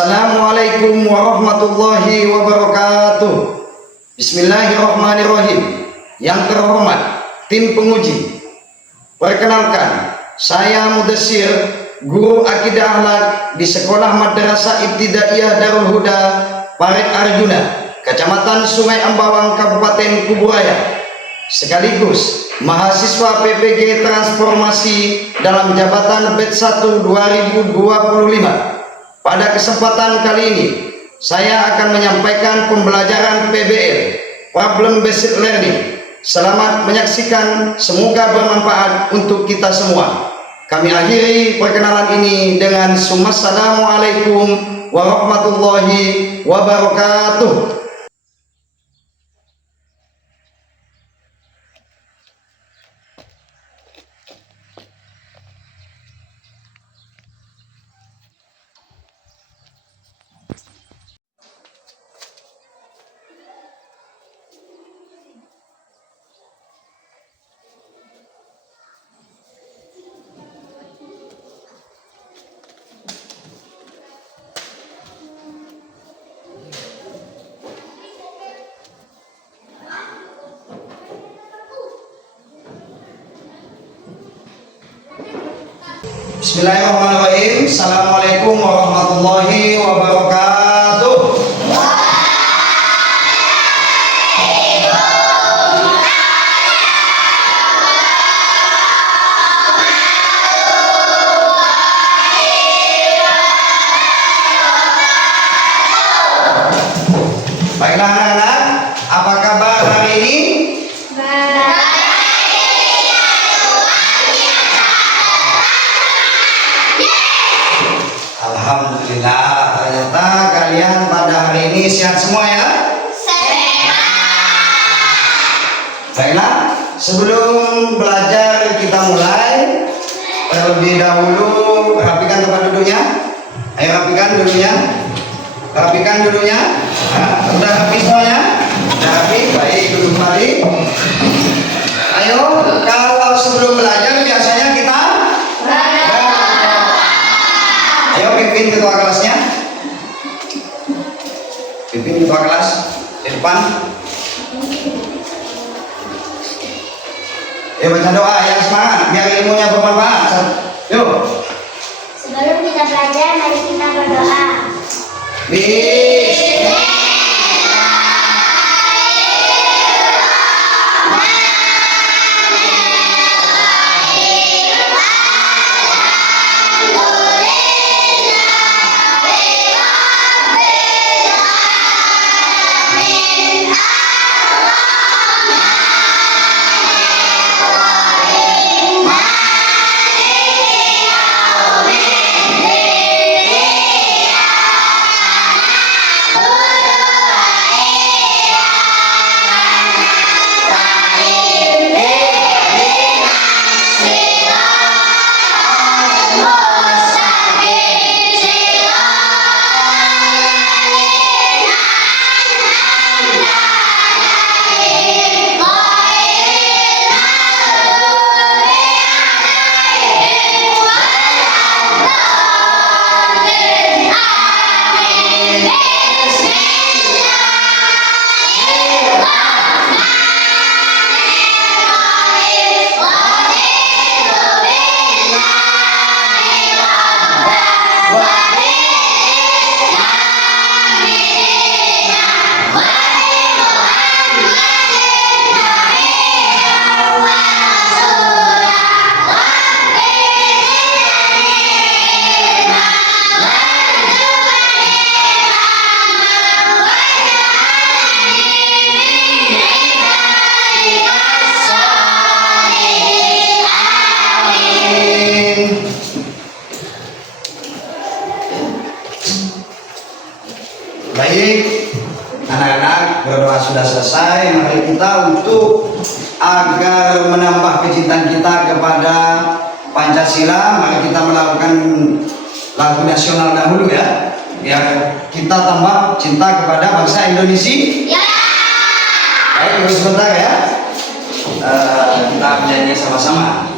Assalamualaikum warahmatullahi wabarakatuh. Bismillahirrahmanirrahim. Yang terhormat tim penguji, perkenalkan, saya Mudassir, guru akidah akhlak di Sekolah Madrasah Ibtidaiyah Darul Huda Parit Arjuna, Kecamatan Sungai Ambawang, Kabupaten Kuburaya, sekaligus mahasiswa PPG Transformasi dalam jabatan Batch 1 2025. Pada kesempatan kali ini, saya akan menyampaikan pembelajaran PBL, Problem Based Learning. Selamat menyaksikan, semoga bermanfaat untuk kita semua. Kami akhiri perkenalan ini dengan Assalamualaikum warahmatullahi wabarakatuh. Bismillahirrahmanirrahim. Assalamualaikum warahmatullahi wabarakatuh. Baiklah anak-anak, apa kabar hari ini? Alhamdulillah, ternyata kalian pada hari ini sehat semua ya? Sehat. Baiklah, sebelum belajar kita mulai, terlebih dahulu rapikan tempat duduknya. Ayo rapikan duduknya. Rapikan duduknya. Nah, sudah rapi semuanya? Sudah rapi? Baik, duduk kembali. Ayo, kalau sebelum belajar biasanya kita pimpin ketua kelasnya, pimpin ketua kelas di depan. Baca doa yang semangat biar ilmunya bermanfaat. Yuk. Sebelum kita belajar, mari kita berdoa. Bismillah. Baik, anak-anak, berdoa sudah selesai. Mari kita untuk agar menambah kecintaan kita kepada Pancasila, mari kita melakukan lagu nasional dahulu ya, biar kita tambah cinta kepada bangsa Indonesia. Ya. Baik, tunggu sebentar ya. Kita menyanyi sama-sama.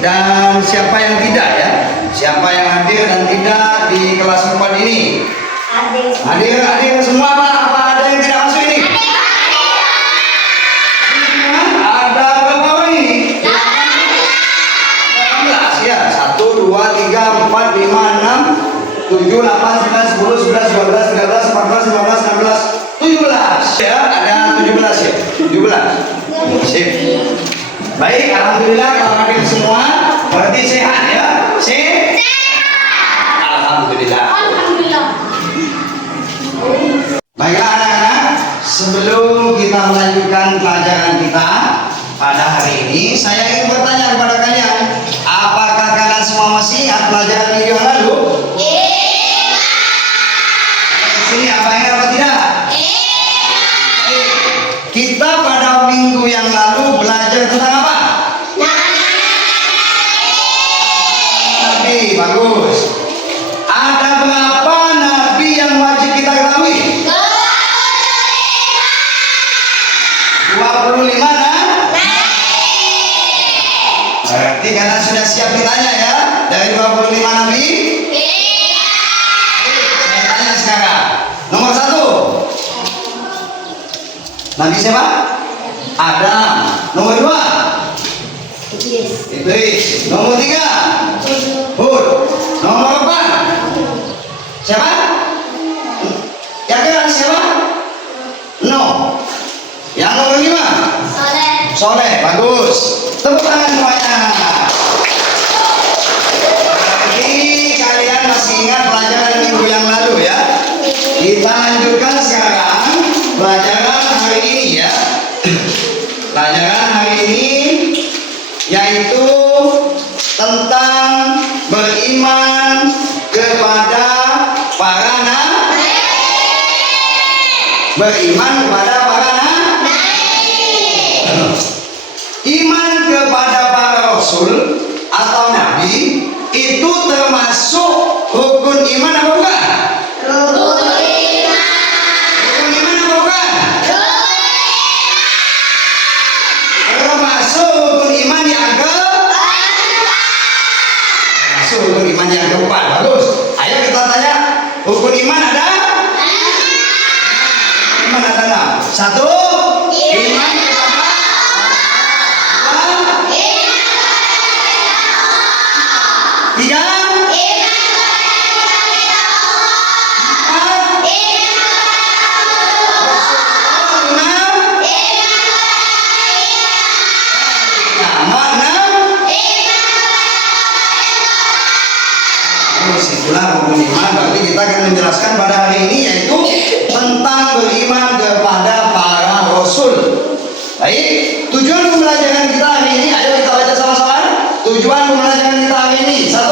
dan siapa yang tidak ya? Siapa yang hadir dan tidak di kelas 4 ini? Hadir semua Pak? Apa ada yang tidak masuk ini? Ada berapa orang ini? 18 ya. 1, 2, 3, 4, 5, 6, 7, 8, 9, 10, 11, 12, 13, 14, 15, 16, 17 ya. Ada 17 ya? 17. Sip. Baik, alhamdulillah kalau hadir semua berarti sehat ya. Sehat. Alhamdulillah. Baiklah anak-anak, sebelum kita melanjutkan pelajaran kita pada hari ini, saya ingin bertanya kepada kalian, apakah kalian semua masih ingat pelajaran minggu yang lalu? Sini apa ingat apa tidak? Kita pada minggu yang lalu belajar tentang apa? Nabi, bagus. Ada berapa nabi yang wajib kita ketahui? 25 nah? Berarti kalian sudah siap ditanya ya? Dari 25 nabi? Saya tanya sekarang. Nomor 1 Nabi siapa? Adam. Nomor 2 Idris. Nomor 3 Hud. Nomor 4 siapa? Yang ke siapa? Noh. Yang nomor 5 Soleh. Bagus. Tepuk tangan semuanya. Jadi kalian masih ingat pelajaran minggu yang lalu ya? Kita lanjutkan sekarang pelajaran hari ini ya. Pelajaran hari ini yaitu tentang beriman kepada para nabi. Beriman kepada para nabi. Iman kepada para rasul atau nabi itu termasuk rukun iman apa bukan? Rukun iman apa bukan? Termasuk rukun iman yang termasuk rukun iman yang keempat. Bagus. Ayo kita tanya, rukun iman ada? Iman ada 6. 1 iman itulah rukun iman. Berarti kita akan menjelaskan pada hari ini yaitu tentang beriman kepada para rasul. Baik, tujuan pembelajaran kita hari ini, ayo kita baca sama-sama. Tujuan pembelajaran kita hari ini 1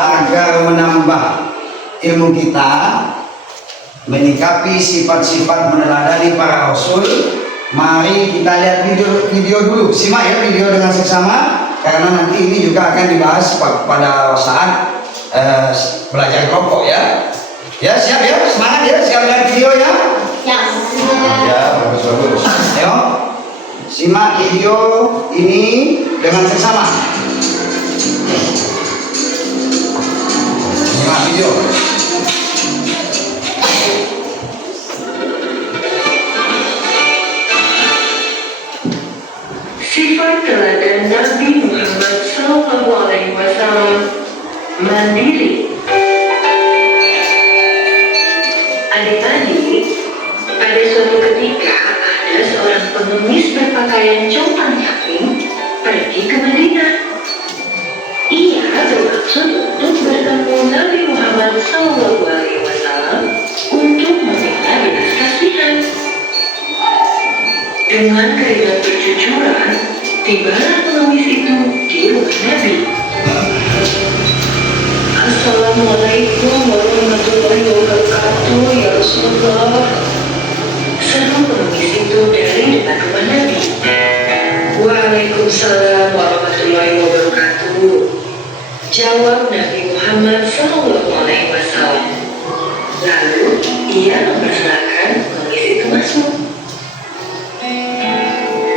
agar menambah ilmu kita menyikapi sifat-sifat meneladani para rasul, mari kita lihat video dulu. Simak ya video dengan seksama karena nanti ini juga akan dibahas pada saat belajar kelompok ya. Ya siap ya, semangat ya, siap lihat video ya. Ya bagus. Ayo simak video ini dengan seksama. Simak video. Sifat teladan Nabi Muhammad SAW mandiri. Adik-adik, pada suatu ketika ada seorang pengemis berpakaian compang-camping pergi ke Madinah. Ia bermaksud untuk bertemu Nabi Muhammad SAW untuk meminta belas kasihan. Dengan keringat bercucuran, tibalah pengemis itu di rumah Nabi. Assalamualaikum warahmatullahi wabarakatuh, ya Rasulullah. Seru pengemis itu dari depan rumah Nabi. Waalaikumsalam warahmatullahi wabarakatuh, jawab Nabi Muhammad SAW. Lalu ia mempersilahkan pengemis itu masuk.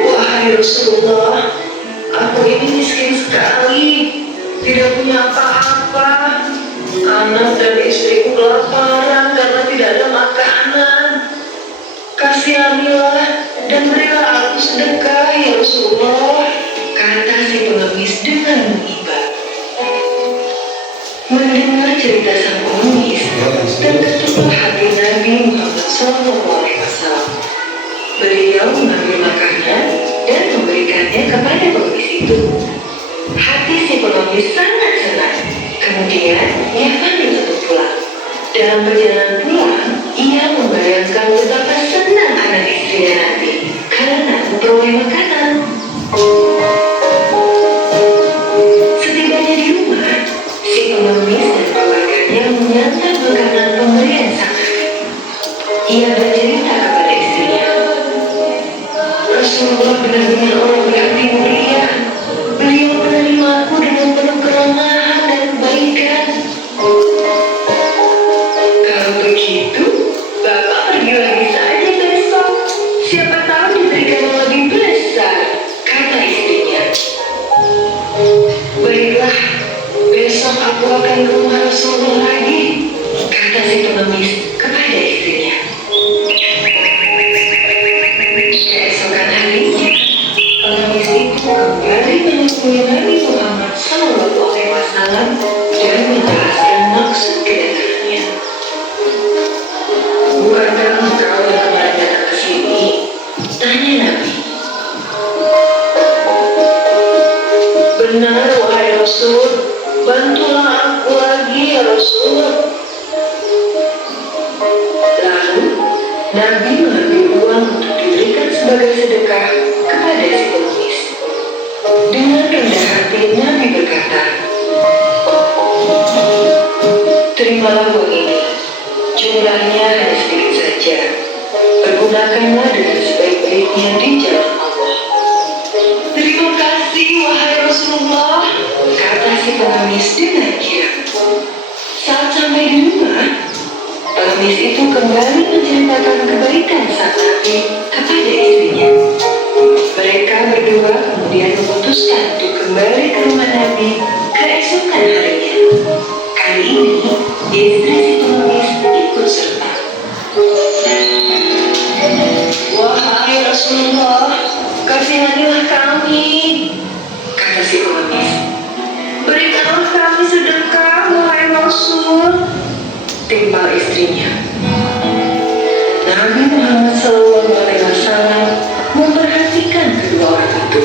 Wahai Rasulullah, aku ini miskin sekali, tidak punya apa-apa. Anak dan istriku kelaparan karena tidak ada makanan. Kasihanilah dan berilah aku sedekah, ya Rasulullah, kata si pengemis dengan mengibah. Mendengar cerita sang pengemis, terketuklah hati Nabi Muhammad SAW. Beliau mengambil makanan dan memberikannya kepada pengemis itu. Hati si pengemis sangat senang. Kemudian ia pamit untuk pulang. Dalam perjalanan pulang, ia membayangkan betapa senang anak istrinya nanti karena memperoleh makanan. Setibanya di rumah, si pengemis dan keluarganya menyantap makanan pemberian sang anak. Ia bercerita kepada istrinya, Rasulullah benar-benar orang berhati mulia. Beliau menerima aku dengan penuh keramahan dan kebaikan. Kalau begitu, Bapak pergi lagi saja besok. Siapa tahu diberikan yang lebih besar, kata istrinya. Baiklah, besok aku akan ke rumah Rasulullah lagi, kata si pengemis kepada istrinya. Keesokan harinya, pengemis itu kembali menemui Nabi Muhammad SAW dan menjelaskan maksud kedatangannya. Bukankah engkau yang kemarin datang ke sini? Tanya Nabi. Benar, wahai Rasul. Bantulah aku lagi, ya Rasul. Lalu, Nabi mengambil uang untuk diberikan sebagai sedekah kepada si pengemis. Dengan rendah hati Nabi berkata, terimalah uang ini. Jumlahnya hanya sedikit saja. Pergunakanlah dengan sebaik-baiknya di jalan Allah. Terima kasih, wahai Rasulullah, kata si pengemis dengan girang. Saat sampai di rumah, pengemis itu kembali menceritakan kebaikan sang Nabi kepada istrinya. Mereka berdua kemudian memutuskan untuk kembali ke rumah Nabi keesokan harinya. Kali ini, istri si pengemis ikut serta. Wahai Rasulullah, kasihanilah kami, kata si pengemis. Berikanlah kami sedekah, wahai Rasul, timbal istrinya. Nabi Muhammad SAW memperhatikan kedua orang itu.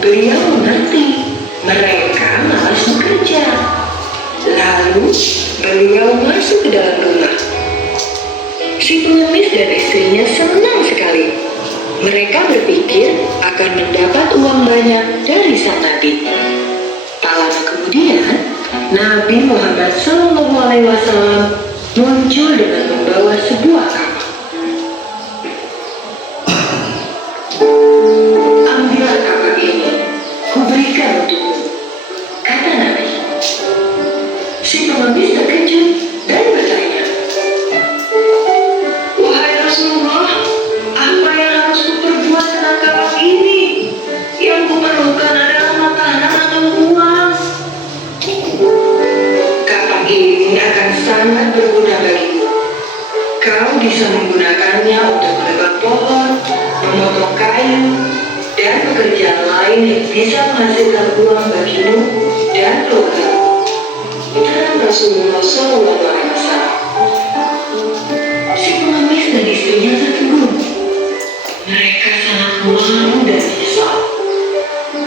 Beliau mengerti mereka malas bekerja. Lalu beliau masuk ke dalam rumah. Si pengemis dan istrinya senang sekali. Mereka berpikir akan mendapat uang banyak dari sang Nabi. Tak lama kemudian, Nabi Muhammad SAW muncul dengan membawa sebuah kamar. Ambillah kamar ini, kuberikan untukmu, kata Nabi. Si pengemis terkejut dan bertanya, wahai Rasulullah, apa yang harus kuperbuat dengan kamar ini? Yang kuperlukan adalah makanan atau uang. Kapak ini akan sangat berguna bagimu. Kau bisa menggunakannya untuk menebang pohon, memotong kayu, dan pekerjaan lain yang bisa menghasilkan uang bagimu dan keluargamu. Dan Rasulullah SAW. Si pengemis dan istrinya tertegun. Mereka sangat malu dan menyesal.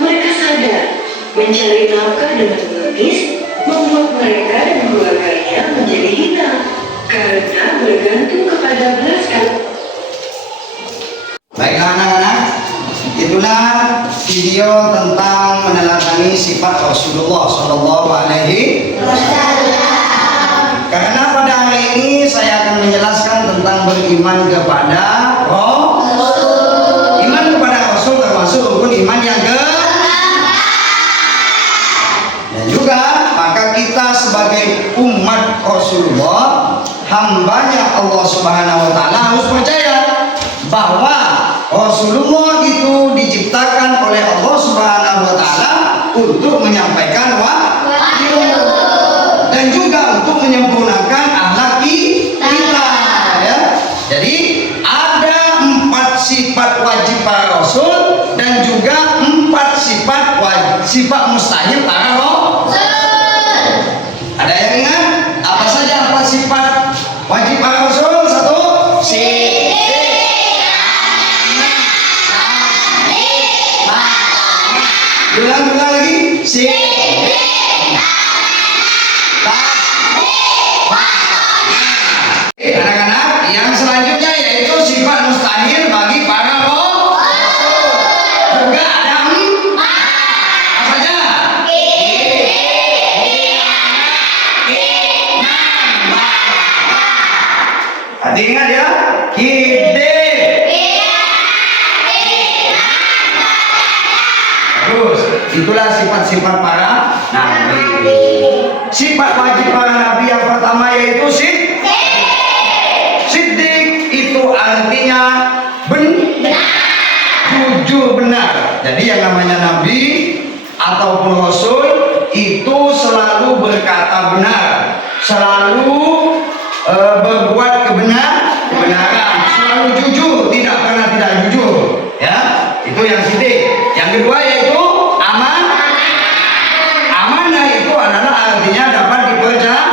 Mereka sadar mencari nafkah dengan mengemis membuat mereka dan keluarganya menjadi hina karena bergantung kepada belas kasihan. Baiklah anak-anak, itulah video tentang meneladani sifat Rasulullah Shallallahu Alaihi Wasallam. Karena pada hari ini saya akan menjelaskan tentang beriman kepada Rasul. Iman kepada Rasul termasuk rukun iman yang dan juga maka kita sebagai umat Rasulullah, hambanya Allah Subhanahu Wa Taala harus percaya bahwa Rasulullah itu diciptakan oleh Allah Subhanahu Wa Taala untuk menyampaikan wahyu dan juga untuk menyempurnakan akhlak kita, ya. Jadi ada 4 sifat wajib para Rasul dan juga 4 sifat mustahil para Rasul. Ada yang ingat apa saja 4 sifat wajib para Rasul? 1. Ulang lagi. Anak-anak, yang selanjutnya yaitu sifat mustahil bagi para Rasul. Juga ada 4. Apa saja? Hati ingat ya. Terus, itulah sifat-sifat para nabi. Sifat wajib para nabi yang pertama yaitu Siddiq. Itu artinya benar, jujur, benar. Jadi yang namanya nabi ataupun rasul itu selalu berkata benar, selalu berbuat kebenaran, selalu jujur, tidak pernah tidak jujur, ya. Itu yang Siddiq. Yang kedua yaitu amanah. Amanah itu adalah artinya dapat dipercaya.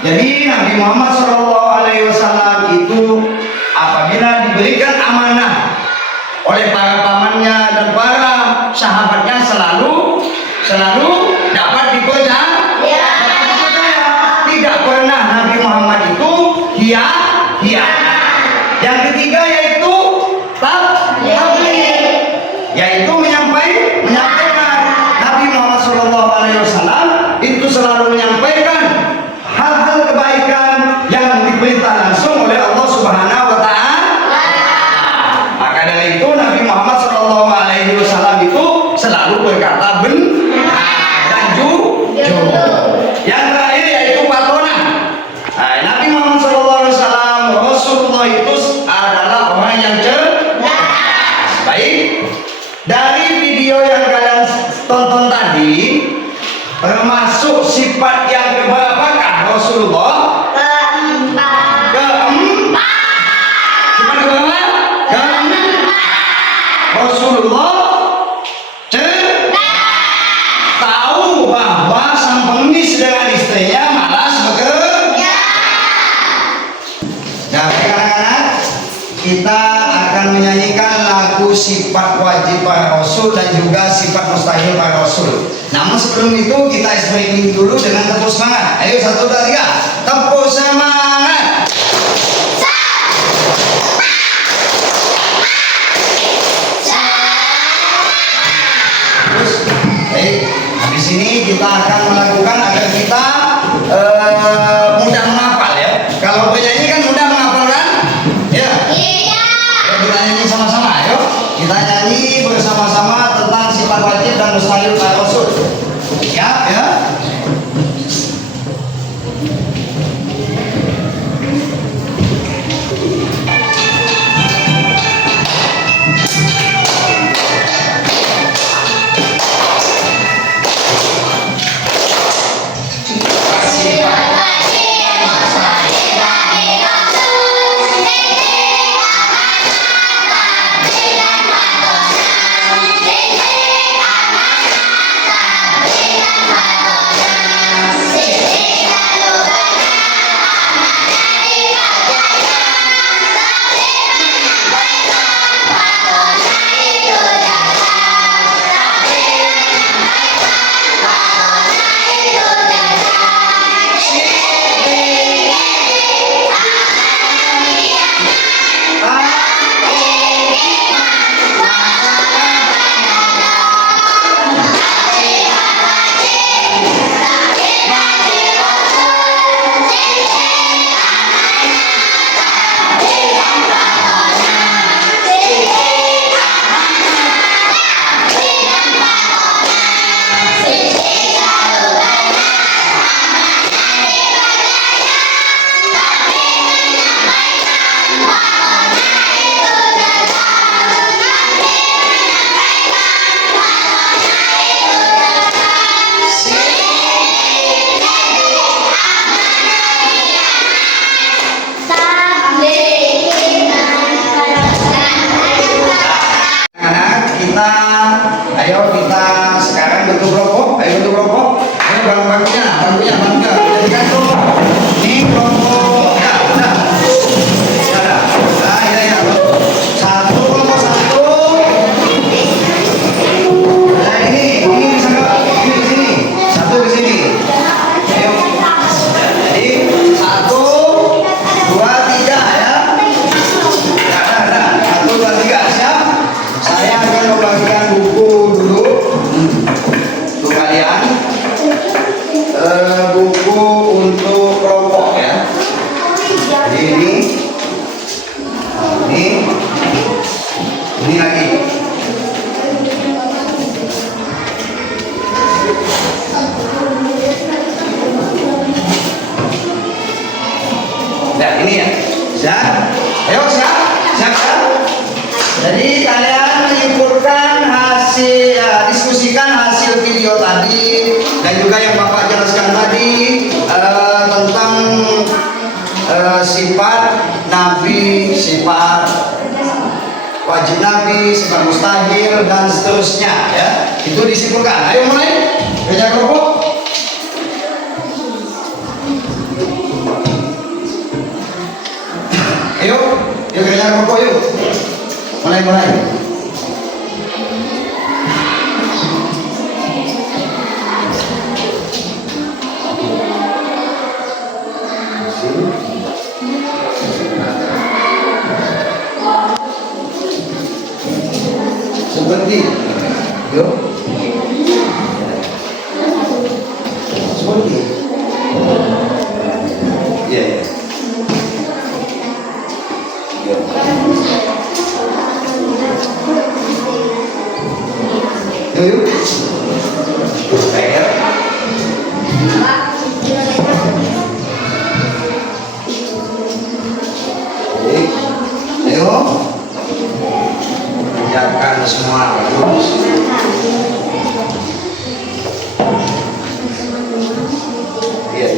Jadi Nabi Muhammad SAW itu apabila diberikan amanah oleh para pamannya dan para sahabatnya selalu dapat dipercaya. Tidak pernah Nabi Muhammad itu hianat. Yang ketiga yaitu yaitu menyampaikan. Nabi Muhammad SAW itu selalu menyampaikan hal-hal kebaikan yang diperintah langsung oleh Allah Subhanahu Wa Taala. Maka dari itu Nabi Muhammad SAW itu selalu berkata benar dan jujur. Yang terakhir yaitu patonah. Nabi Muhammad SAW, Rasulullah itu adalah orang yang cerdas. Baik, dari video yang kalian tonton tadi, termasuk sifat yang keberapakah Rasulullah? Keempat. Sifat keberapa? Keempat. Rasulullah tahu bahwa sang pengemis dengan istrinya malas bekerja. Nah, anak-anak, kita akan menyanyikan lagu sifat wajib para Rasul dan juga sifat mustahil para Rasul. Namun sebelum itu kita breaking dulu dengan tepuk semangat. Ayo 1, 2, 3, tepuk semangat. Terus, habis ini kita akan melakukan agar kita mudah menghafal, ya. Kalau penyanyi kan mudah menghafal kan? Ya. Kita nyanyi sama-sama, ayo. Kita nyanyi bersama-sama tentang sifat wajib dan mustahil para Rasul. Ya. Amanah untuk kelompok. Ini bangkunya. Jadikan kelompok. Ini kelompok. Ya, udah. Nah, ya. Satu kelompok satu. Nah, ini bisa nggak? Ini di sini. Satu di sini. Ayo. Jadi 1, 2, 3 ya. Ada. 1, 2, 3 siap. Saya akan membagikan buku dulu untuk kalian. Buku untuk kelompok ya. Jadi ini lagi. Nah, ini ya. Siap? Ayo siap? Siap? Jadi kalian menyimpulkan hasil diskusikan hasil video tadi dan juga yang Bapak jelaskan tadi tentang sifat Nabi, sifat wajib Nabi, sifat mustahil dan seterusnya ya. Itu disimpulkan. Ayo mulai. Kerja kelompok. Yuk kerja kelompok yuk. Mulai. Seperti, yuk. Seperti, ya. Yuk. Baik. Ayo. Kerjakan semua bagus. Iya.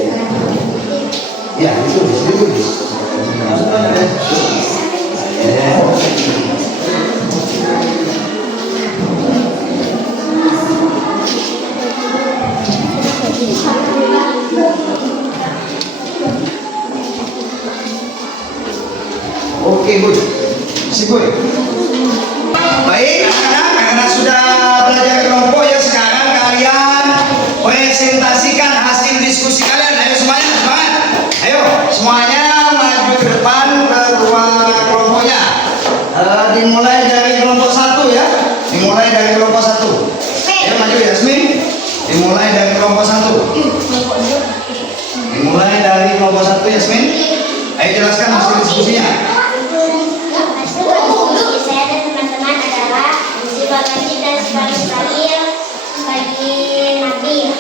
Ya, itu. Oke, Bu. Si Bu. Baik, anak-anak, karena sudah belajar kelompok ya, sekarang kalian presentasikan hasil diskusi kalian. Ayo semuanya, semangat. Ayo, semuanya maju ke depan ke ruang kelompoknya. Dimulai dari kelompok 1 ya. Dimulai dari kelompok 1. Ayo maju Yasmin. Dimulai dari kelompok 1. Dimulai dari kelompok 1 Yasmin. Ayo jelaskan hasil diskusinya. Sifat mustahil bagi Nabi,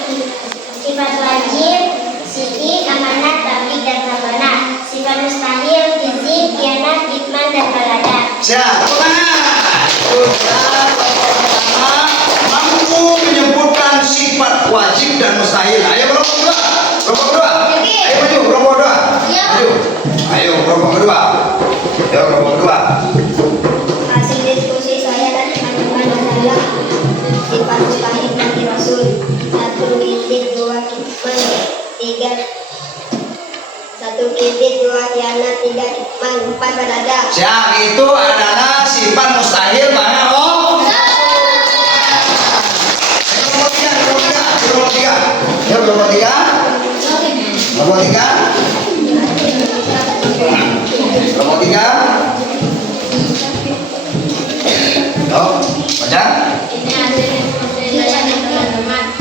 sifat wajib sidik, amanat, tabligh dan amanah. Sifat mustahil izin, khianat, kitman dan balada. Siap, tepuk tangan. Pertama, mampu menyebutkan sifat wajib dan mustahil. Ayo kelompok kedua. Ayo maju kelompok kedua. Ayo kelompok kedua. Ayo kelompok kedua. Hasil diskusi saya dan teman-teman adalah sifat mustahil bagi Rasul. 1 izin, 2 kitman, 3 khianat, 3 kitman, 4 balada. Siap, itu adalah sifat mustahil bagi Rasul. Kelompok 3. Ayo kelompok 3. Kelompok 3. Kelompok 3. Baca. Ini hasil diskusi saya dan teman-teman.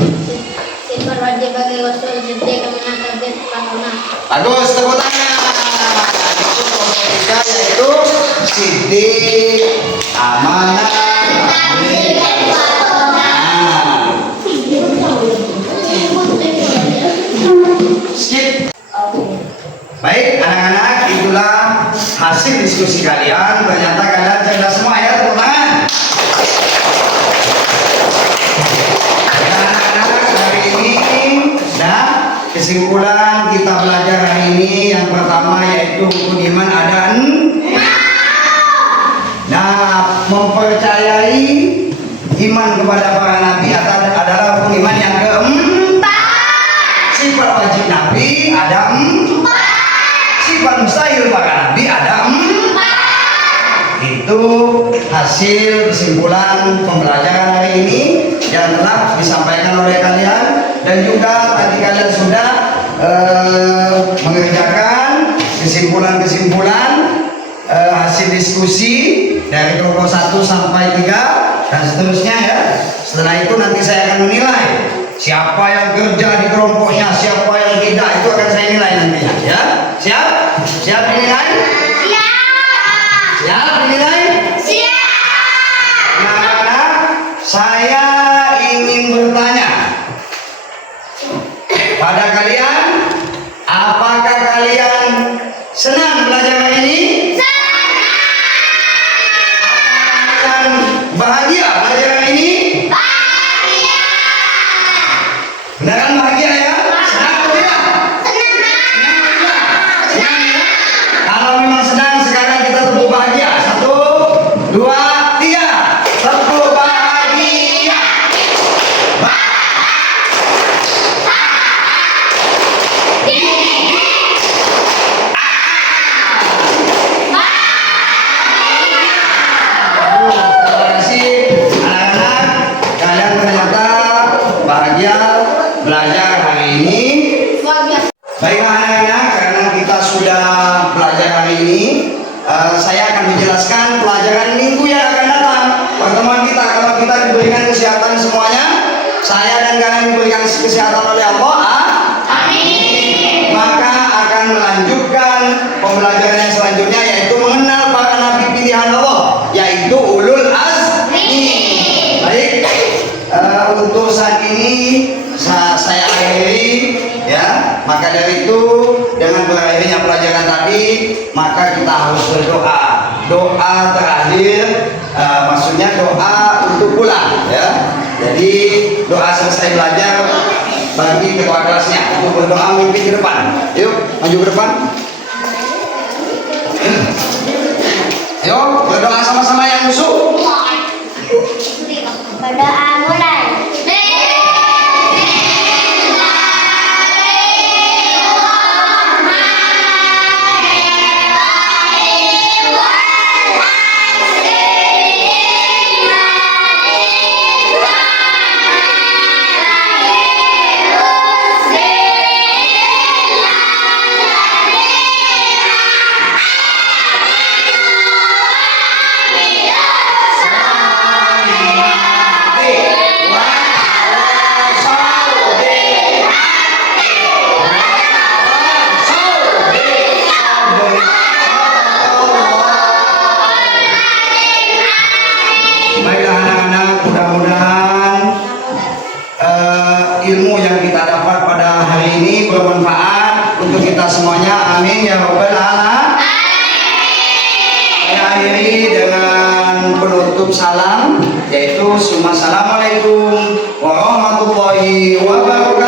Sifat wajib bagi Rasul, sidik, amanah, tabligh, amanah. Bagus, tepuk tangan. Itu kelompok 3 yaitu sidik, amanah, tabligh, skip. Baik anak-anak, itulah hasil diskusi kalian. Ternyata kalian cerdas semua ya, tepuk tangan. Anak-anak, hari ini nah kesimpulan kita belajar hari ini yang pertama yaitu rukun iman ada mempercayai iman kepada para nabi adalah rukun iman yang keempat. ada 4. Sifat mustahil pada Nabi ada 4. Itu hasil kesimpulan pembelajaran hari ini yang telah disampaikan oleh kalian, dan juga tadi kalian sudah mengerjakan kesimpulan-kesimpulan hasil diskusi dari kelompok 1 sampai 3 dan seterusnya ya. Setelah itu nanti saya akan menilai siapa yang kerja di kelompoknya, siapa yang tidak, itu akan saya nilai nantinya ya. Siap? Siap dinilai? Siap dinilai? Nah, anak-anak, saya ingin bertanya pada kalian, apakah kalian senang belajar hari ini? Kalian bahagia belajar hari ini? Beneran bahagia ya? Senang atau tidak? Senang atau tidak? Senang ya? Kalau memang senang, sekarang kita tepuk bahagia. 1, 2, 3. Tepuk bahagia. Terima kasih anak-anak, kalian ternyata bahagia belajar hari ini. Baiklah anak-anak, karena kita sudah belajar hari ini, saya akan menjelaskan pelajaran minggu yang akan datang. Pertemuan kita, kalau kita diberikan kesehatan semuanya, saya dan kalian diberikan kesehatan oleh Allah, maka akan melanjutkan pembelajaran yang selanjutnya, yaitu mengenal para nabi pilihan Allah, yaitu ulul azmi. Baik, untuk saat ini saya akhiri ya. Maka dari itu, dengan berakhirnya pelajaran tadi, maka kita harus berdoa. Doa terakhir, maksudnya doa untuk pulang ya. Jadi doa selesai belajar, bagi ketua kelasnya untuk berdoa memimpin ke depan. Yuk, maju ke depan. Ayo berdoa sama-sama yang musuh. Berdoa mulai. Baiklah anak-anak, mudah-mudahan ilmu yang kita dapat pada hari ini bermanfaat untuk kita semuanya. Amin ya rabbal alamin. Saya akhiri dengan penutup salam, yaitu Assalamualaikum warahmatullahi wabarakatuh.